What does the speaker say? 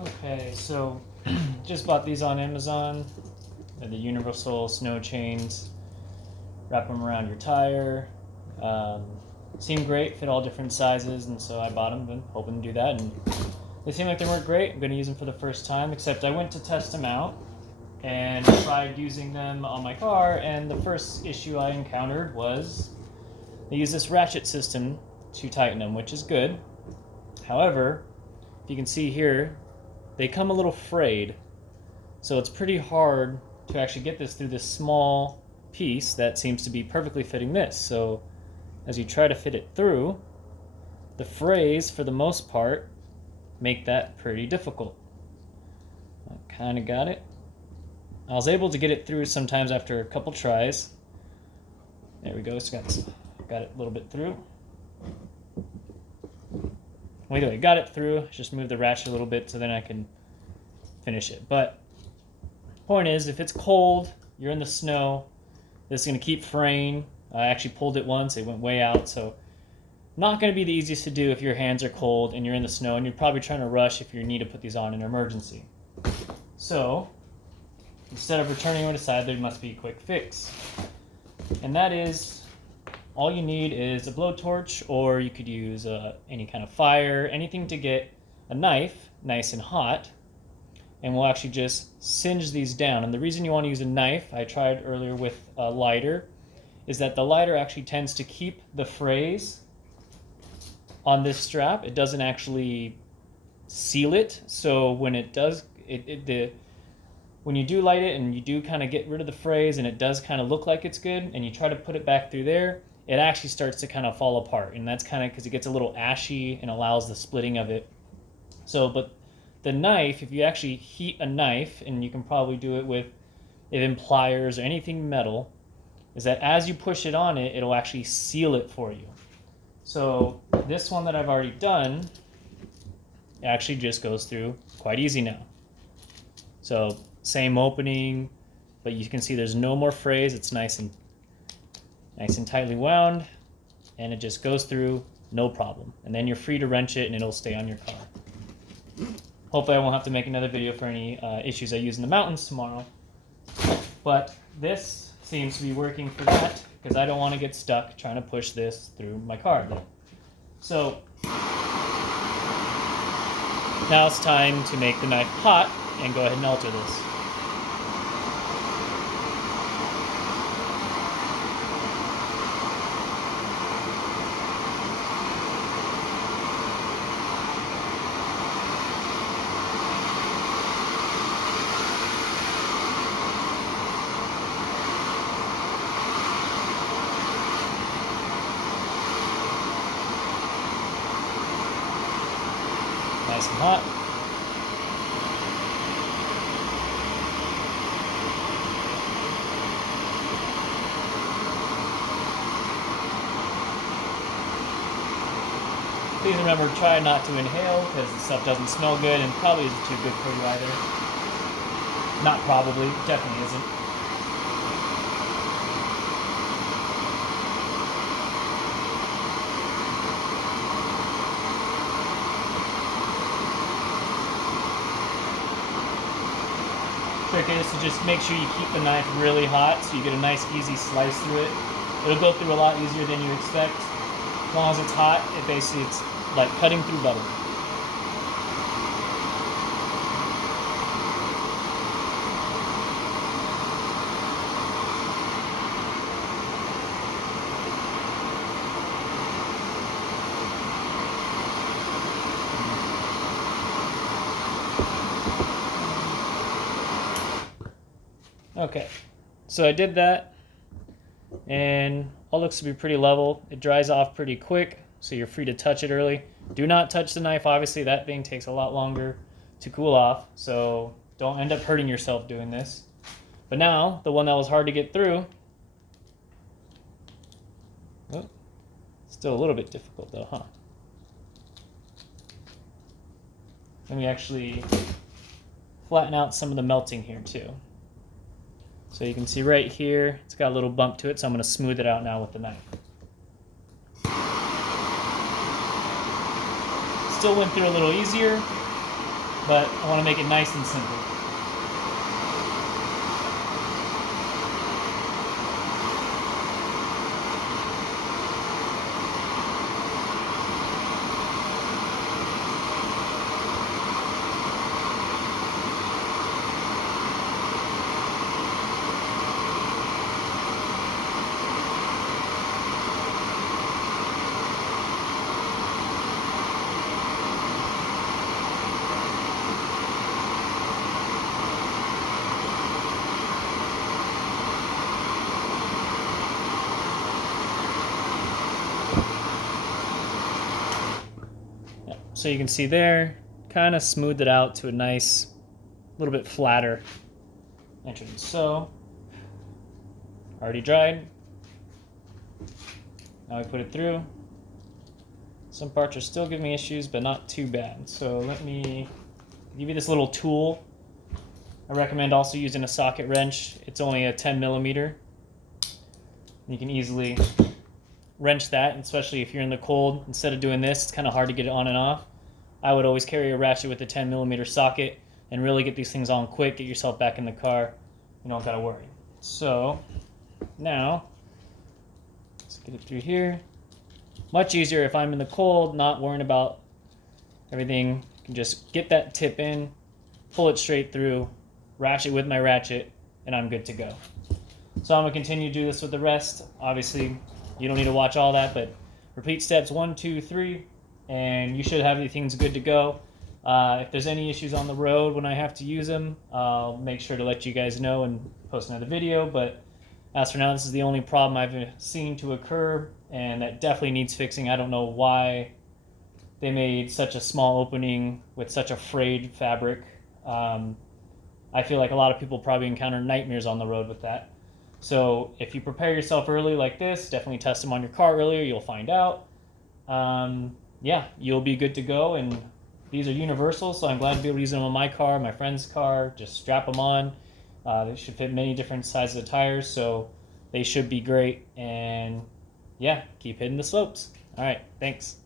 Okay, so just bought these on Amazon. They're the universal snow chains. Wrap them around your tire. Seem great, fit all different sizes, and so I bought them. Been hoping to do that, and they seem like they work great. I'm going to use them for the first time, except I went to test them out and tried using them on my car, and the first issue I encountered was they use this ratchet system to tighten them, which is good. However, if you can see here, they come a little frayed, so it's pretty hard to actually get this through this small piece that seems to be perfectly fitting this. So as you try to fit it through, the frays, for the most part, make that pretty difficult. I kind of got it. I was able to get it through sometimes after a couple tries. There we go, so got it a little bit through. Well, either way, got it through. Just move the ratchet a little bit so then I can finish it. But point is, if it's cold, you're in the snow, this is going to keep fraying. I actually pulled it once, it went way out, so not going to be the easiest to do if your hands are cold and you're in the snow, and you're probably trying to rush if you need to put these on in an emergency. So instead of returning them aside, there must be a quick fix. And that is, all you need is a blowtorch, or you could use any kind of fire, anything to get a knife nice and hot, and we'll actually just singe these down. And the reason you want to use a knife, I tried earlier with a lighter, is that the lighter actually tends to keep the frays on this strap. It doesn't actually seal it, so when it does, when you do light it and you do kind of get rid of the frays and it does kind of look like it's good, and you try to put it back through there, it actually starts to kind of fall apart, and that's kind of because it gets a little ashy and allows the splitting of it. So, but the knife, if you actually heat a knife, and you can probably do it with even pliers or anything metal, is that as you push it on it, it'll actually seal it for you. So this one that I've already done actually just goes through quite easy now. So same opening, but you can see there's no more frays. It's nice and tightly wound, and it just goes through no problem. And then you're free to wrench it and it'll stay on your car. Hopefully I won't have to make another video for any issues I use in the mountains tomorrow. But this seems to be working for that, because I don't want to get stuck trying to push this through my car. So now it's time to make the knife hot and go ahead and alter this. Nice and hot. Please remember, try not to inhale, because the stuff doesn't smell good and probably isn't too good for you either. Not probably, definitely isn't. Trick is to just make sure you keep the knife really hot so you get a nice easy slice through it. It'll go through a lot easier than you expect. As long as it's hot, it's like cutting through butter. Okay, so I did that, and all looks to be pretty level. It dries off pretty quick, so you're free to touch it early. Do not touch the knife. Obviously, that thing takes a lot longer to cool off, so don't end up hurting yourself doing this. But now, the one that was hard to get through, oh, still a little bit difficult though, huh? Let me actually flatten out some of the melting here too. So you can see right here, it's got a little bump to it, so I'm going to smooth it out now with the knife. Still went through a little easier, but I want to make it nice and simple. So you can see there, kind of smoothed it out to a nice, little bit flatter entrance. So, already dried. Now we put it through. Some parts are still giving me issues, but not too bad. So let me give you this little tool. I recommend also using a socket wrench. It's only a 10 millimeter. You can easily wrench that, especially if you're in the cold. Instead of doing this, it's kind of hard to get it on and off. I would always carry a ratchet with a 10 millimeter socket and really get these things on quick, get yourself back in the car. You don't gotta worry. So now, let's get it through here. Much easier if I'm in the cold, not worrying about everything. You can just get that tip in, pull it straight through, ratchet with my ratchet, and I'm good to go. So I'm gonna continue to do this with the rest. Obviously, you don't need to watch all that, but repeat steps 1, 2, 3, and you should have everything's good to go. If there's any issues on the road when I have to use them, I'll make sure to let you guys know and post another video. But as for now, this is the only problem I've seen to occur, and that definitely needs fixing. I don't know why they made such a small opening with such a frayed fabric. I feel like a lot of people probably encounter nightmares on the road with that. So if you prepare yourself early like this, definitely test them on your car earlier, you'll find out. Yeah, you'll be good to go. And these are universal, so I'm glad to be able to use them on my car, my friend's car. Just strap them on. They should fit many different sizes of tires, so they should be great. And yeah, keep hitting the slopes. All right, thanks.